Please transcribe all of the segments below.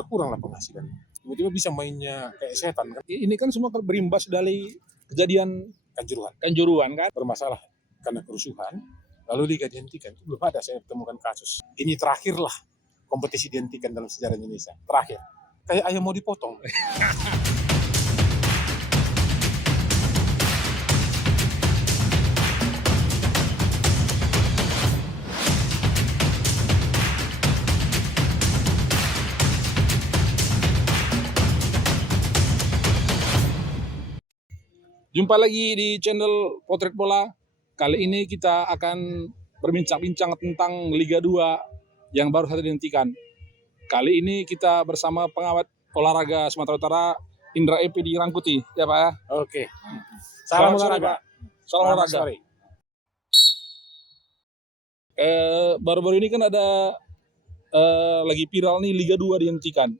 berkuranglah penghasilan. Tiba-tiba bisa mainnya kayak setan kan. Ini kan semua berimbas dari kejadian Kanjuruhan Kanjuruhan kan. bermasalah karena kerusuhan, lalu liga dihentikan. Itu belum ada saya temukan kasus. Ini terakhirlah kompetisi dihentikan dalam sejarah Indonesia. Terakhir. Kayak ayam mau dipotong. Jumpa lagi di channel Potret Bola. Kali ini kita akan berbincang-bincang tentang Liga 2 yang baru saja dihentikan. Kali ini kita bersama pengawat olahraga Sumatera Utara, Indra Epidi Rangkuti. Ya Pak ya? Oke. Salam sore, olahraga. Pak. Salam olahraga. Sore. Baru-baru ini kan ada lagi viral nih Liga 2 dihentikan.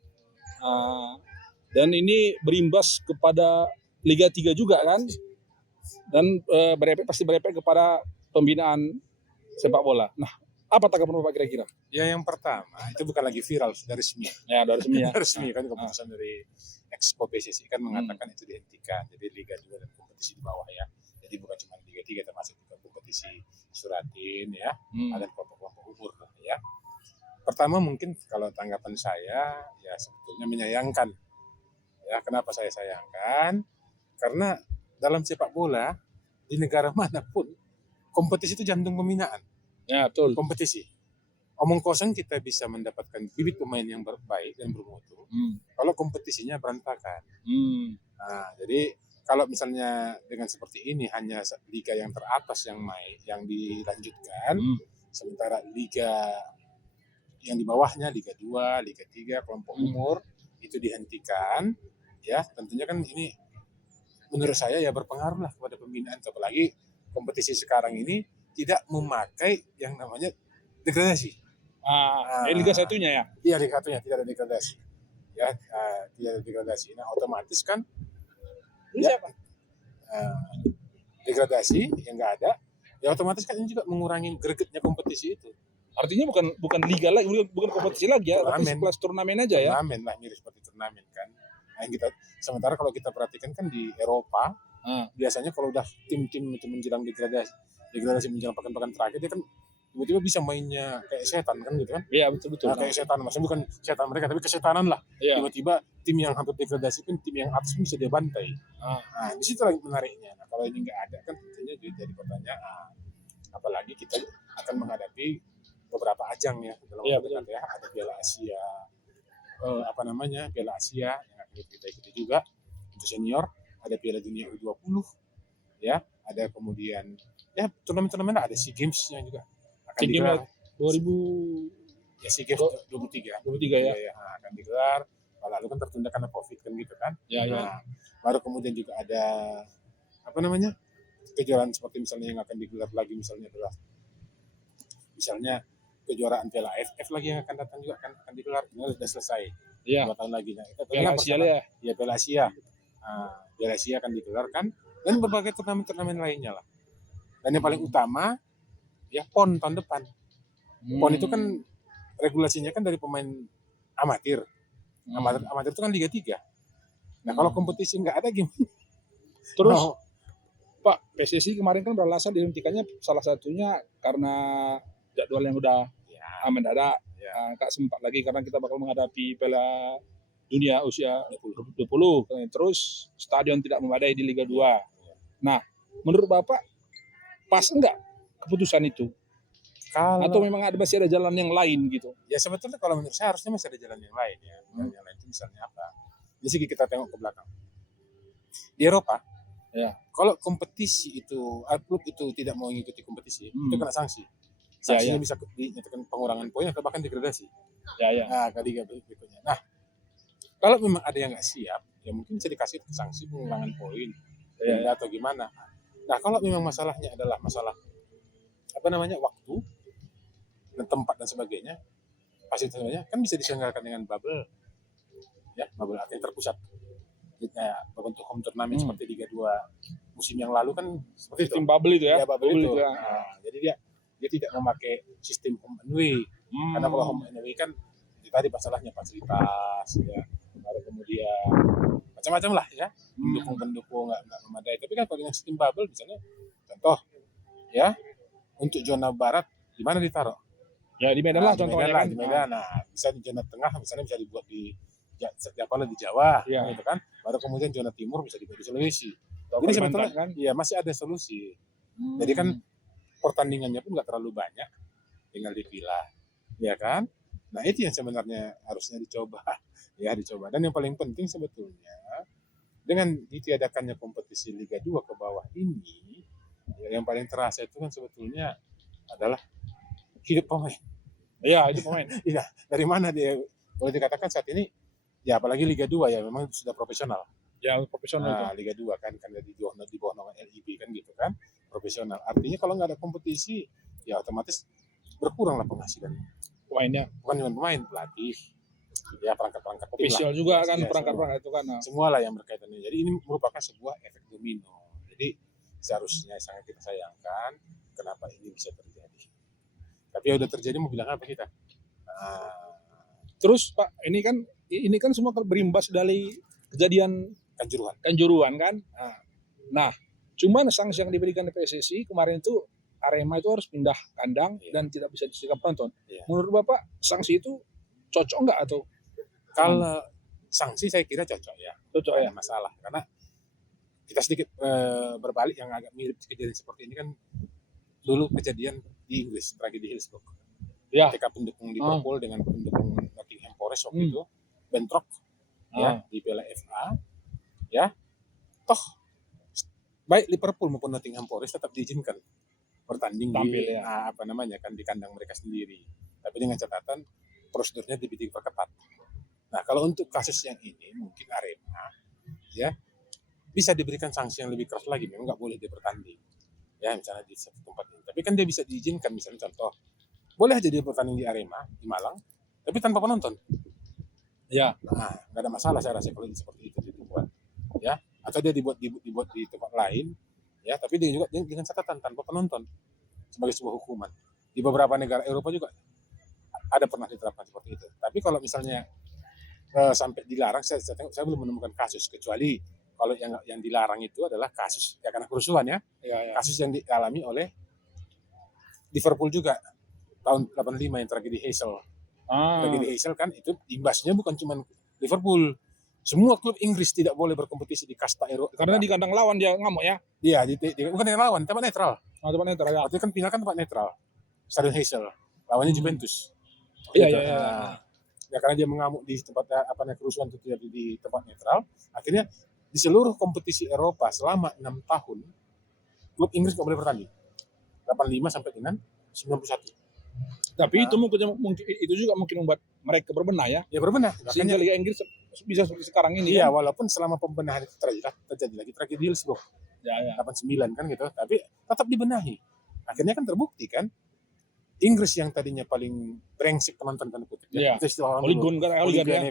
Dan ini berimbas kepada Liga 3 juga kan, dan pasti berefek kepada pembinaan sepak bola. Nah, apa tanggapan Bapak kira-kira? Ya yang pertama, itu bukan lagi viral, sudah resmi. Ya, dari resmi ya. Resmi kan keputusan dari Expo PSSI kan mengatakan itu dihentikan. Jadi Liga 2 dan kompetisi di bawah ya. Jadi bukan cuma Liga 3 termasuk juga kompetisi Suratin ya, ada kelompok-kelompok umur ya. Pertama mungkin kalau tanggapan saya ya sebetulnya menyayangkan. Ya, kenapa saya sayangkan? Karena dalam sepak bola di negara manapun kompetisi itu jantung pembinaan. Ya, betul. Kompetisi. Omong kosong kita bisa mendapatkan bibit pemain yang baik dan bermutu. Kalau kompetisinya berantakan. Nah, jadi kalau misalnya dengan seperti ini hanya liga yang teratas yang main, yang dilanjutkan, sementara liga yang di bawahnya Liga 2, Liga 3, kelompok umur itu dihentikan, ya tentunya kan ini menurut saya ya berpengaruh lah kepada pembinaan, apalagi kompetisi sekarang ini tidak memakai yang namanya degradasi. Liga satunya ya? Iya, Liga satunya tidak ada degradasi. Ya, tidak ada degradasi. Nah, otomatis kan ya, degradasi yang nggak ada, ya otomatis kan ini juga mengurangi gregetnya kompetisi itu. Artinya bukan liga lagi, bukan kompetisi lagi ya, tapi kelas turnamen aja ya. Turnamen lah, mirip seperti turnamen kan. Nah, yang kita sementara kalau kita perhatikan kan di Eropa, biasanya kalau udah tim-tim itu menjelang degradasi menjelang pekan-pekan terakhir, dia kan tiba-tiba bisa mainnya kayak setan kan gitu kan. Iya, betul. Nah, kayak setan, maksudnya bukan setan mereka tapi kesetanan lah. Iya. Tiba-tiba tim yang hampir degradasi pun tim yang atas bisa dia bantai. Nah, di situ lagi menariknya. Nah, kalau ini nggak ada kan tentunya jadi pertanyaan. Apalagi kita akan menghadapi beberapa ajang ya dalam waktu dekat ya, ada Piala Asia, Piala Asia yang akan kita ikuti juga untuk senior, ada Piala Dunia U20 ya, ada kemudian ya turnamen ada SEA Games yang juga akan digelar 2000 ya, SEA Games 23 ya, akan digelar, lalu kan tertunda karena Covid kan gitu kan. Nah, baru kemudian juga ada kejuaraan seperti misalnya yang akan digelar lagi, misalnya kejuaraan Piala AFF lagi yang akan datang juga akan digelar. Ini sudah selesai 2 tahun lagi. Nah, Piala Asia ya. Ya, Piala Asia. Piala Asia akan digelar kan, dan berbagai turnamen lainnya lah. Dan yang paling utama ya PON tahun depan. PON itu kan regulasinya kan dari pemain amatir. Amatir itu kan Liga 3. Nah, kalau kompetisi nggak ada gimana? Terus Pak, PSSI kemarin kan beralasan dihentikannya salah satunya karena jadwal yang udah mendadak. Nggak sempat lagi karena kita bakal menghadapi Piala Dunia usia 20. Terus stadion tidak memadai di Liga 2. Nah, menurut Bapak pas enggak keputusan itu? Atau memang masih ada jalan yang lain gitu? Ya sebetulnya kalau menurut saya harusnya masih ada jalan yang lain ya. Yang lain itu misalnya apa? Jadi kita tengok ke belakang. Di Eropa, kalau kompetisi itu, klub itu tidak mau mengikuti kompetisi, itu kena sanksi. Sanksinya bisa dinyatakan pengurangan poin atau bahkan degradasi. Nah, ke liga berikutnya. Nah, kalau memang ada yang nggak siap, ya mungkin bisa dikasih sanksi pengurangan poin, atau gimana. Nah, kalau memang masalahnya adalah masalah waktu dan tempat dan sebagainya, pasti sebenarnya kan bisa diselenggarakan dengan bubble, ya, bubble artinya terpusat. Kayak bentuk home turnamen seperti Liga 2 musim yang lalu kan seperti sistem bubble itu ya. Bubble itu. Nah, jadi dia tidak memakai sistem home and away. Karena kalau home and away kan tadi masalahnya fasilitas ya, baru kemudian macam-macam lah ya, pendukung nggak memadai. Tapi kan kalau dengan sistem bubble misalnya contoh ya, untuk zona barat di mana ditaruh? Ya di Medan lah Di contohnya Medan lah, kan. di Medan. Nah, bisa di zona tengah misalnya bisa dibuat di di Jawa, Iya. gitu kan. Baru kemudian zona timur bisa dibuat di Sulawesi. Atau Jadi Kalimantan, sebetulnya kan. ya masih ada solusi. Jadi kan pertandingannya pun nggak terlalu banyak, tinggal dipilah, ya kan? Nah itu yang sebenarnya harusnya dicoba, ya dicoba. Dan yang paling penting sebetulnya dengan ditiadakannya kompetisi Liga 2 ke bawah ini, ya, yang paling terasa itu kan sebetulnya adalah hidup pemain. Iya, itu pemain. Iya, dari mana dia boleh dikatakan saat ini, ya apalagi Liga 2 ya memang sudah profesional. Ya profesional Nah, Liga 2 kan di bawah naungan LIB kan gitu kan, profesional. Artinya kalau nggak ada kompetisi, ya otomatis berkuranglah penghasilan pemainnya. bukan cuma pemain, pelatih, ya perangkat-perangkat tim lah. Official juga kan, Ya, perangkat-perangkat itu kan. semua lah yang berkaitan. Jadi ini merupakan sebuah efek domino. Jadi seharusnya sangat kita sayangkan kenapa ini bisa terjadi. Tapi ya udah terjadi, mau bilang apa kita? Nah, Terus Pak, ini kan semua berimbas dari kejadian Kanjuruhan kan. Nah, cuman sanksi yang diberikan di PSSI kemarin itu Arema itu harus pindah kandang dan tidak bisa disekat penonton. Menurut Bapak sanksi itu cocok nggak atau? Kalau sanksi saya kira cocok ya. Cocok ya. Masalah karena kita sedikit berbalik yang agak mirip kejadian seperti ini kan dulu kejadian di Inggris, tragedi Hillsborough. Ya. Ketika pendukung Liverpool dengan pendukung Nottingham Forest waktu itu bentrok ya di Piala FA ya. Toh baik Liverpool maupun Nottingham Forest tetap diizinkan bertanding di di kandang mereka sendiri. Tapi dengan catatan prosedurnya diperketat. Nah, kalau untuk kasus yang ini mungkin Arema ya bisa diberikan sanksi yang lebih keras lagi, memang nggak boleh dia bertanding. Ya, misalnya di satu tempat ini. Tapi kan dia bisa diizinkan, misalnya contoh, boleh aja dia bertanding di Arema, di Malang, tapi tanpa penonton. Ya. Nah, nggak ada masalah saya rasa kalau seperti itu dibuat. Ya, atau dia dibuat di tempat lain, ya, tapi dia juga dengan catatan tanpa penonton sebagai sebuah hukuman. Di beberapa negara Eropa juga ada pernah diterapkan seperti itu. Tapi kalau misalnya sampai dilarang, saya belum menemukan kasus, kecuali kalau yang dilarang itu adalah kasus ya karena kerusuhan ya. Kasus yang dialami oleh Liverpool juga tahun 85 yang tragedi Heysel. Tragedi Heysel kan itu imbasnya bukan cuma Liverpool, semua klub Inggris tidak boleh berkompetisi di kasta Eropa. Karena di kandang lawan dia ngamuk ya? Iya, bukan yang lawan, tempat netral. Tempat netral ya. Waktu kan pindah kan tempat netral, Stadion Heysel, lawannya Juventus. Iya. Ya karena dia mengamuk di tempat kerusuhan itu terjadi di tempat netral, akhirnya di seluruh kompetisi Eropa selama 6 tahun klub Inggris nggak boleh bertanding 85 sampai dengan 91. Tapi itu itu juga mungkin membuat mereka berbenah ya. Ya berbenah. Sehingga Liga Inggris bisa seperti sekarang ini. Iya, kan? Walaupun selama pembenahan itu terjadi lagi tragedi Hillsborough. 89 kan gitu, tapi tetap dibenahi. Akhirnya kan terbukti kan Inggris yang tadinya paling brengsek penonton tanda kutip ya. Itu istilah Oligon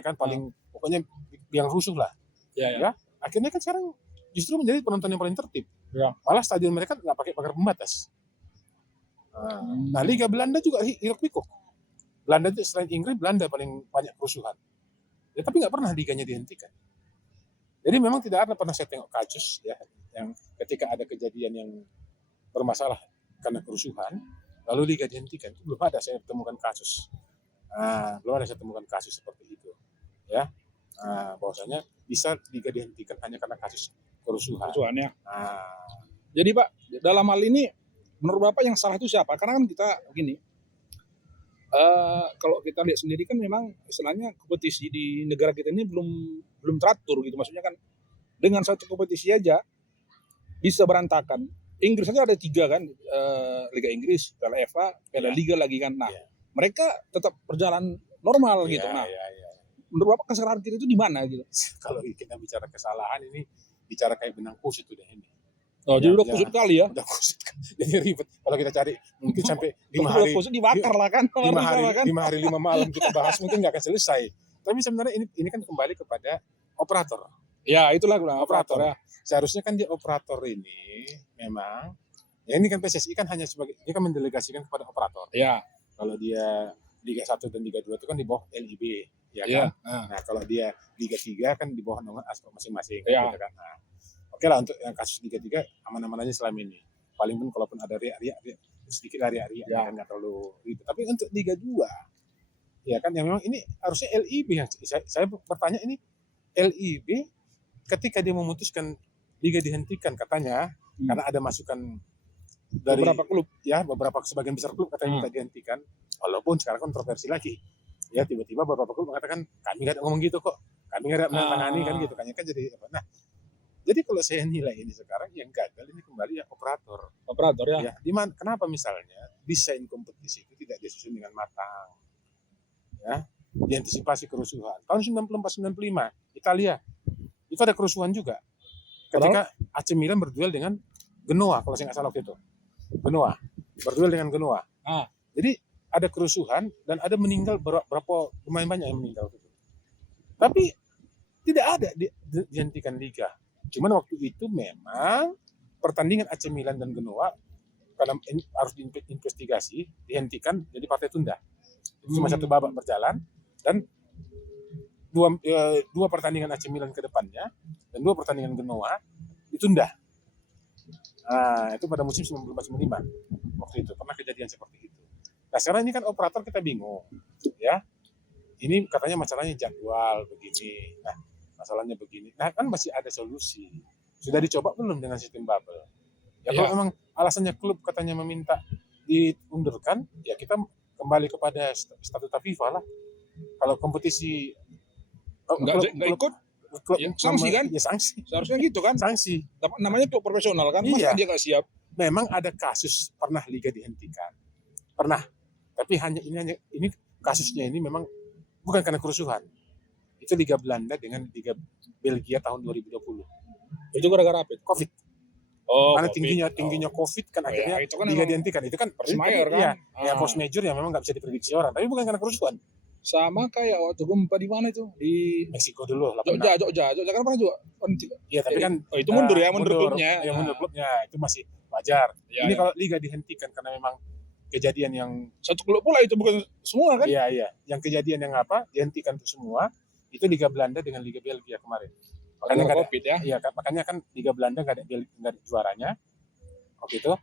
kan paling pokoknya yang rusuh lah. Ya. Akhirnya kan sekarang justru menjadi penonton yang paling tertib. Ya. Malah stadion mereka nggak pakai pagar pembatas. Nah, Liga Belanda juga hiruk-pikuk. Belanda itu selain Inggris, Belanda paling banyak kerusuhan. Ya, tapi nggak pernah liganya dihentikan. Jadi memang tidak ada pernah saya tengok kasus ya yang ketika ada kejadian yang bermasalah karena kerusuhan, lalu liga dihentikan. Itu belum ada saya temukan kasus. Belum ada saya temukan kasus seperti itu. Ya. Bahwasanya bisa liga dihentikan hanya karena kasus kerusuhan. Ya. Jadi Pak, dalam hal ini menurut Bapak yang salah itu siapa? Karena kan kita begini, kalau kita lihat sendiri kan memang istilahnya kompetisi di negara kita ini belum teratur gitu. Maksudnya kan dengan satu kompetisi aja bisa berantakan. Inggris saja ada 3 kan, Liga Inggris, Piala FA, Piala Liga lagi kan. Nah, mereka tetap berjalan normal gitu. Nah, menurut Bapak kesalahan kita itu di mana gitu? Kalau kita bicara kesalahan ini bicara kayak benang kusut udah ini. Jadi udah kusut kali ya? Udah kusut. Jadi ribet. Kalau kita cari mungkin sampai 5 hari. Kusut dibakar lah kan. 5 hari 5 malam kita bahas mungkin nggak akan selesai. Tapi sebenarnya ini kan kembali kepada operator. Ya itulah operator ya. Seharusnya kan dia operator ini memang ya ini kan PSSI kan hanya sebagai dia kan mendelegasikan kepada operator. Ya. Kalau dia Liga 1 dan Liga 2 itu kan di bawah LIB, ya Iya. kan? Nah, kalau dia Liga 3 kan di bawah naungan ASPRO masing-masing, Iya. gitu kan. Nah, oke lah untuk yang kasus Liga 3 aman-aman aja selama ini. Paling pun kalaupun ada riak-riak sedikit lah riak-riak, Ya. kan nggak terlalu ribet. Tapi untuk Liga 2, ya kan yang memang ini harusnya LIB yang saya bertanya ini LIB ketika dia memutuskan Liga dihentikan katanya karena ada masukan dari beberapa klub, ya beberapa sebagian besar klub katanya minta dihentikan, walaupun sekarang kontroversi lagi ya, tiba-tiba beberapa klub mengatakan kami nggak ada ngomong gitu kok, kami nggak ada menangani kan gitu kan jadi apa. Nah, jadi kalau saya nilai ini sekarang yang gagal ini kembali ya operator ya. Kenapa misalnya desain kompetisi itu tidak disusun dengan matang, ya, diantisipasi kerusuhan tahun 94-95 Italia itu ada kerusuhan juga ketika AC Milan berduel dengan Genoa kalau saya nggak salah waktu itu. Genoa berduel dengan Genoa. Jadi ada kerusuhan dan ada meninggal berapa lumayan banyak yang meninggal itu. Tapi tidak ada dihentikan liga. Cuman waktu itu memang pertandingan AC Milan dan Genoa karena harus diinvestigasi dihentikan jadi partai tunda. Itu cuma satu babak berjalan dan dua pertandingan AC Milan ke depannya dan 2 pertandingan Genoa ditunda. Nah, itu pada musim 94-95 waktu itu pernah kejadian seperti itu. Nah, sekarang ini kan operator kita bingung, ya. Ini katanya masalahnya jadwal begini. Nah, masalahnya begini. Nah, kan masih ada solusi. Sudah dicoba belum dengan sistem bubble? Ya, kalau memang alasannya klub katanya meminta diundurkan, ya kita kembali kepada statuta FIFA lah. Kalau kompetisi nggak ikut, ya, sanksi kan? Ya sanksi. Seharusnya gitu kan? Sanksi. Namanya klub profesional kan? Masa dia nggak siap? Memang ada kasus pernah liga dihentikan, pernah. Tapi ini kasusnya ini memang bukan karena kerusuhan. Itu Liga Belanda dengan Liga Belgia tahun 2020. Itu gara-gara apa? Covid. Karena tingginya Covid kan akhirnya itu kan liga dihentikan. Itu kan force majeure kan? Ya force majeure yang memang nggak bisa diprediksi orang. Tapi bukan karena kerusuhan. Sama kayak waktu gempa di mana itu di Meksiko dulu. Jogja kan pernah juga. Iya tapi kan itu mundur klubnya. Ya mundur klubnya itu masih wajar. Ini kalau liga dihentikan karena memang kejadian yang satu klub pula itu bukan semua kan? Iya. Yang kejadian yang apa dihentikan untuk semua itu Liga Belanda dengan Liga Belgia kemarin. Makanya kan Covid ya. Iya, makanya kan Liga Belanda nggak ada juaranya. Waktu itu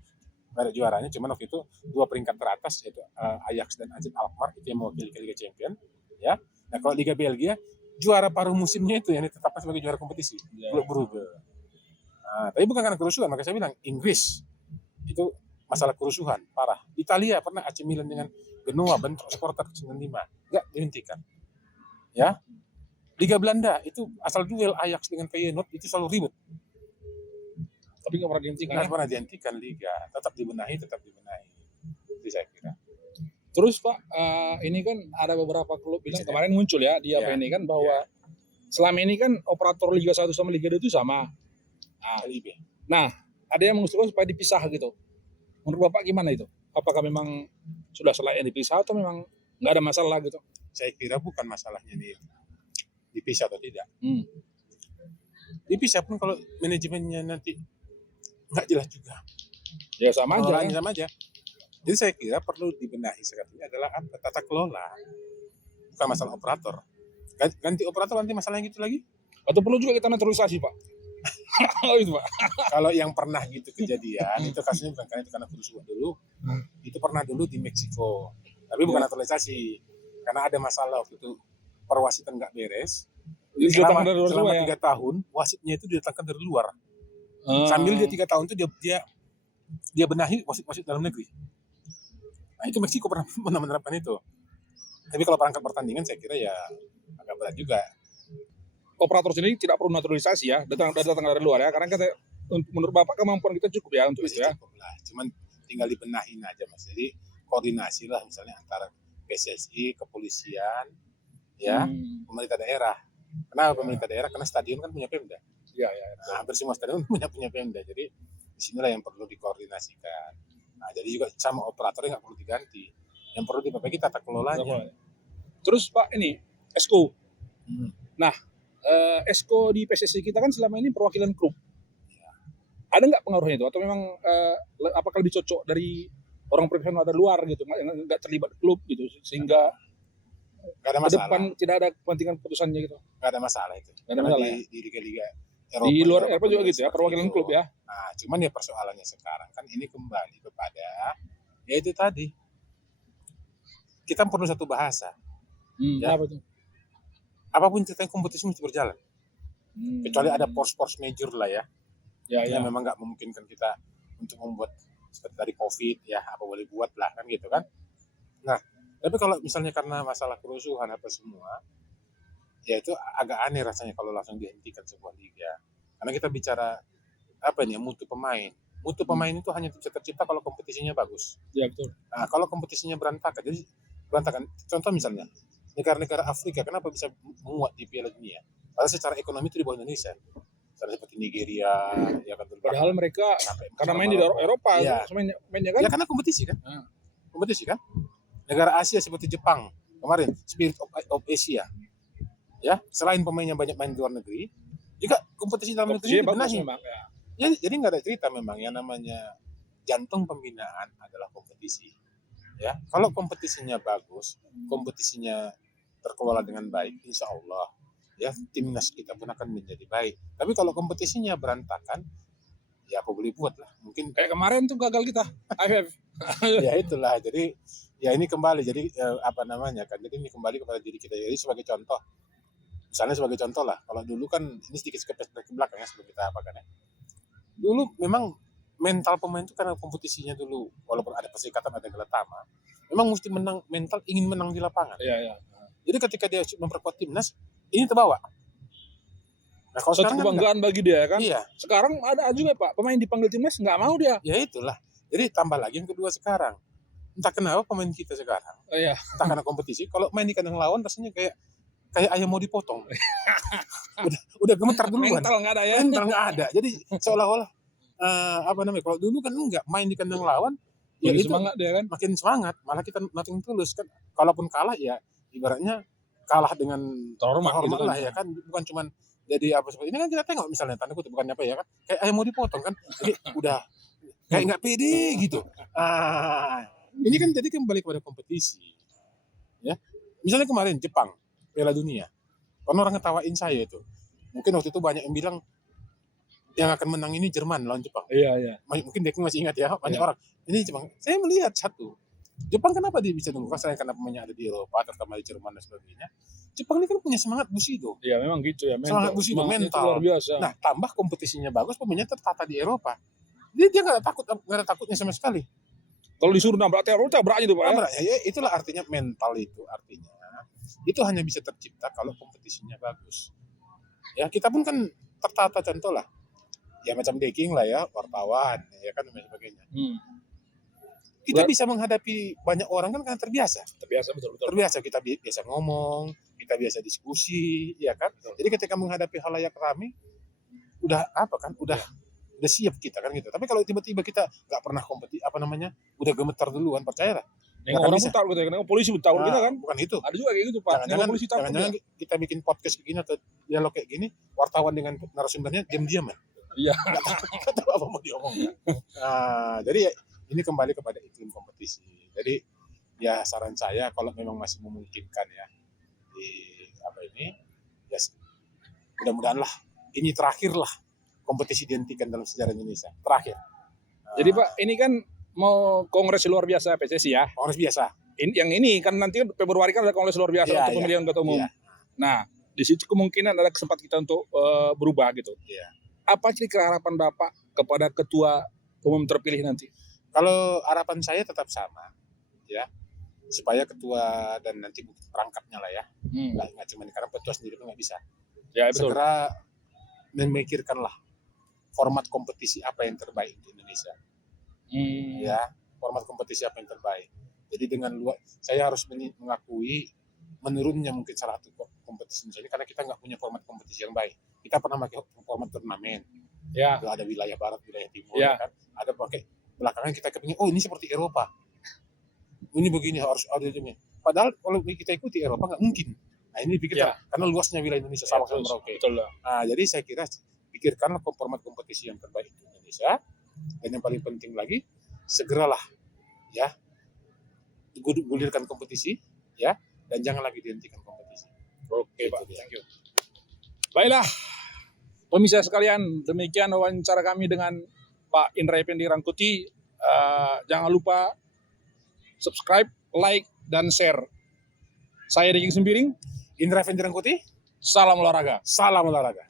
nggak ada juaranya, cuman waktu itu 2 peringkat teratas yaitu Ajax dan AZ Alkmaar itu yang mewakili Liga Champion, ya. Nah, kalau Liga Belgia juara paruh musimnya itu yang ditetapkan sebagai juara kompetisi, klub Brugge. Nah, tapi bukan karena kerusuhan, makanya saya bilang Inggris itu masalah kerusuhan parah. Italia pernah AC Milan dengan Genoa bentrok supporter 95, nggak dihentikan. Ya. Liga Belanda itu asal duel Ajax dengan Feyenoord itu selalu ribut. Tapi nggak pernah dihentikan. Nggak pernah dihentikan liga, tetap dibenahi. Itu saya kira. Terus Pak, ini kan ada beberapa klub bilang kemarin muncul ya di apa ini kan bahwa selama ini kan operator Liga 1 sama Liga 2 itu sama. LIB. Nah, ada yang mengusulkan supaya dipisah gitu. Menurut Bapak gimana itu? Apakah memang sudah selayaknya dipisah atau memang nggak ada masalah gitu? Saya kira bukan masalahnya nih dipisah atau tidak. Dipisah pun kalau manajemennya nanti nggak jelas juga. Ya sama aja. Jadi saya kira perlu dibenahi sekarang ini adalah tata kelola, bukan masalah operator. Ganti operator nanti masalahnya gitu lagi. Atau perlu juga kita naturalisasi Pak? Itu Pak. Kalau yang pernah gitu kejadian itu kasusnya bukan karena kerusuhan dulu. Itu pernah dulu di Meksiko, tapi bukan naturalisasi karena ada masalah waktu itu perwasitan nggak beres. Selama 3 tahun wasitnya itu didatangkan dari luar. Sambil dia 3 tahun itu dia benahi wasit-wasit dalam negeri. Nah itu Meksiko pernah menerapkan itu. Tapi kalau perangkat pertandingan saya kira ya agak berat juga. Operator sendiri tidak perlu naturalisasi ya, datang dari luar ya. Karena menurut Bapak kemampuan kita cukup ya untuk itu ya. Cukup lah, cuman tinggal dibenahin aja Mas. Jadi koordinasi lah misalnya antara PSSI, kepolisian, ya, pemerintah daerah. Kenapa pemerintah daerah? Karena stadion kan punya Pemda. Iya. Nah, hampir semua stadion punya Pemda. Jadi disinilah yang perlu dikoordinasikan. Nah, jadi juga sama operatornya nggak perlu diganti. Yang perlu diperbaiki tata kelolanya. Terus Pak ini Esko. Nah, Esko di PSSI kita kan selama ini perwakilan klub. Ada nggak pengaruhnya itu? Atau memang apakah lebih cocok dari orang profesional dari luar gitu, nggak terlibat klub gitu, sehingga Gak ada ke masalah. depan tidak ada kepentingan putusannya gitu. Gak ada masalah itu. Nggak ada Karena masalah ya. di liga-liga Di luar Eropa Eropa juga gitu ya, seperti perwakilan itu. klub ya. Nah, cuman ya persoalannya sekarang kan ini kembali kepada ya itu tadi. Kita perlu satu bahasa. Ya. Apa tuh? Apapun ceritanya kompetisi mesti berjalan. Kecuali ada force major lah ya. Ya. Memang nggak memungkinkan kita untuk membuat seperti tadi COVID ya, apa boleh buat lah kan gitu kan. Nah, tapi kalau misalnya karena masalah kerusuhan apa semua, ya itu agak aneh rasanya kalau langsung dihentikan sebuah liga. Karena kita bicara apa nih, mutu pemain. Mutu pemain itu hanya bisa tercipta kalau kompetisinya bagus. Ya betul. Nah, kalau kompetisinya berantakan, jadi berantakan. Contoh misalnya, negara-negara Afrika kenapa bisa menguat di Piala Dunia? Padahal secara ekonomi itu di bawah Indonesia. Misalnya seperti Nigeria, ya kan. Padahal mereka karena main di Eropa, ya. mainnya kan? Ya karena kompetisi kan. Kompetisi kan. Negara Asia seperti Jepang kemarin, Spirit of Asia. Ya, selain pemainnya banyak main di luar negeri, juga kompetisi dalam negeri dibenahi. Ya, jadi nggak ada cerita memang yang namanya jantung pembinaan adalah kompetisi. Ya, kalau kompetisinya bagus, kompetisinya terkelola dengan baik, insya Allah ya timnas kita pun akan menjadi baik. Tapi kalau kompetisinya berantakan, ya apa boleh buat lah. Mungkin kayak kemarin tuh gagal kita AFF. Ya itulah. Jadi ya ini kembali. Jadi apa namanya kan? Jadi ini kembali kepada diri kita. Jadi sebagai contoh, misalnya sebagai contoh lah. Kalau dulu kan ini sedikit ke belakang ya sebelum kita apa kan ya. Dulu memang mental pemain itu karena kompetisinya dulu, walaupun ada persikatan ada gelatama, memang mesti menang mental, ingin menang di lapangan. Iya. Jadi ketika dia memperkuat timnas, ini terbawa. Nah, kalau satu kebanggaan bagi dia kan. Iya. Sekarang ada juga Pak, pemain dipanggil timnas nggak mau dia. Ya itulah. Jadi tambah lagi yang kedua sekarang. Entah kenapa pemain kita sekarang. Iya. Entah karena kompetisi, kalau main di kandang lawan rasanya kayak ayam mau dipotong. udah gemetar duluan. Mental nggak ada ya. Mental nggak ada. Jadi seolah-olah apa namanya? Kalau dulu kan enggak main di kandang lawan, ya itu semangat dia kan. Makin semangat, malah kita nothing tulus kan. Kalaupun kalah ya ibaratnya kalah dengan terhormat gitu lah ya kan, bukan cuman jadi apa seperti ini kan kita tengok misalnya tanda kutip bukannya apa ya kan, kayak ayam mau dipotong kan. Jadi udah kayak nggak pede gitu. Ini kan jadi kembali kepada kompetisi. Ya. Misalnya kemarin Jepang Piala Dunia. Kan orang ngetawain saya itu. Mungkin waktu itu banyak yang bilang yang akan menang ini Jerman lawan Jepang. Iya. Mungkin Deku masih ingat ya, banyak orang. Ini Jepang. Saya melihat satu. Jepang kenapa dia bisa nunggu? Selain karena pemainnya ada di Eropa, terutama di Jerman dan sebagainya. Jepang ini kan punya semangat Bushido. Iya, memang gitu ya. Semangat Bushido, mental. Luar biasa. Nah, tambah kompetisinya bagus, pemainnya tertata di Eropa. Jadi dia nggak ada takutnya sama sekali. Kalau disuruh nabrak teror, tabraknya tuh Pak. Ya, itulah artinya mental itu. Artinya itu hanya bisa tercipta kalau kompetisinya bagus. Ya, kita pun kan tertata contoh lah. Ya macam Deking lah ya, wartawan, ya kan dan sebagainya. Kita bisa menghadapi banyak orang kan karena terbiasa. Betul. Terbiasa, kita biasa ngomong, kita biasa diskusi, ya kan. Jadi ketika menghadapi halayak ramai, udah siap kita kan gitu. Tapi kalau tiba-tiba kita nggak pernah kompetisi, udah gemetar duluan, percayalah. Orang pun tahu kita, polisi pun tahu kita kan. Bukan itu. Ada juga kayak gitu Pak. Jangan-jangan kita bikin podcast begini atau dialog kayak gini, wartawan dengan narasumbernya diam-diam ya. Iya. Nggak tahu apa mau diomongin. Jadi ini kembali kepada iklim kompetisi. Jadi ya saran saya kalau memang masih memungkinkan ya ya mudah-mudahan lah ini terakhir lah kompetisi dihentikan dalam sejarah Indonesia. Terakhir. Jadi Pak, ini kan mau kongres luar biasa PSSI ya. Kongres biasa. Yang ini kan nanti Februari kan ada kongres luar biasa untuk pemilihan ketua umum. Ya. Nah, di situ kemungkinan ada kesempatan kita untuk berubah gitu. Ya. Apa kira-kira harapan Bapak kepada ketua umum terpilih nanti? Kalau harapan saya tetap sama, ya, supaya ketua dan nanti perangkapnya lah ya, nggak cuma karena ketua sendiri pun nggak bisa. Ya, betul. Segera memikirkanlah format kompetisi apa yang terbaik untuk Indonesia. Ya, format kompetisi apa yang terbaik. Jadi dengan saya harus mengakui menurunnya mungkin salah satu kompetisi ini karena kita nggak punya format kompetisi yang baik. Kita pernah pakai format turnamen. Ya. Ada wilayah barat, wilayah timur, ya. Kan? Ada pakai belakangan kita kepingin, ini seperti Eropa. Ini begini harus ada ini. Padahal kalau kita ikuti Eropa nggak mungkin. Nah ini pikirkan karena luasnya wilayah Indonesia sama Merauke. Nah jadi saya kira pikirkanlah format kompetisi yang terbaik untuk Indonesia dan yang paling penting lagi segeralah ya, gulirkan kompetisi, ya, dan jangan lagi dihentikan kompetisi. Oke, Pak. Itu dia. Thank you. Baiklah, pemirsa sekalian, demikian wawancara kami dengan Pak Indra Effendi Rangkuti. Jangan lupa subscribe, like, dan share. Saya Daging Sembiring. Indra Effendi Rangkuti, Salam olahraga. salam olahraga.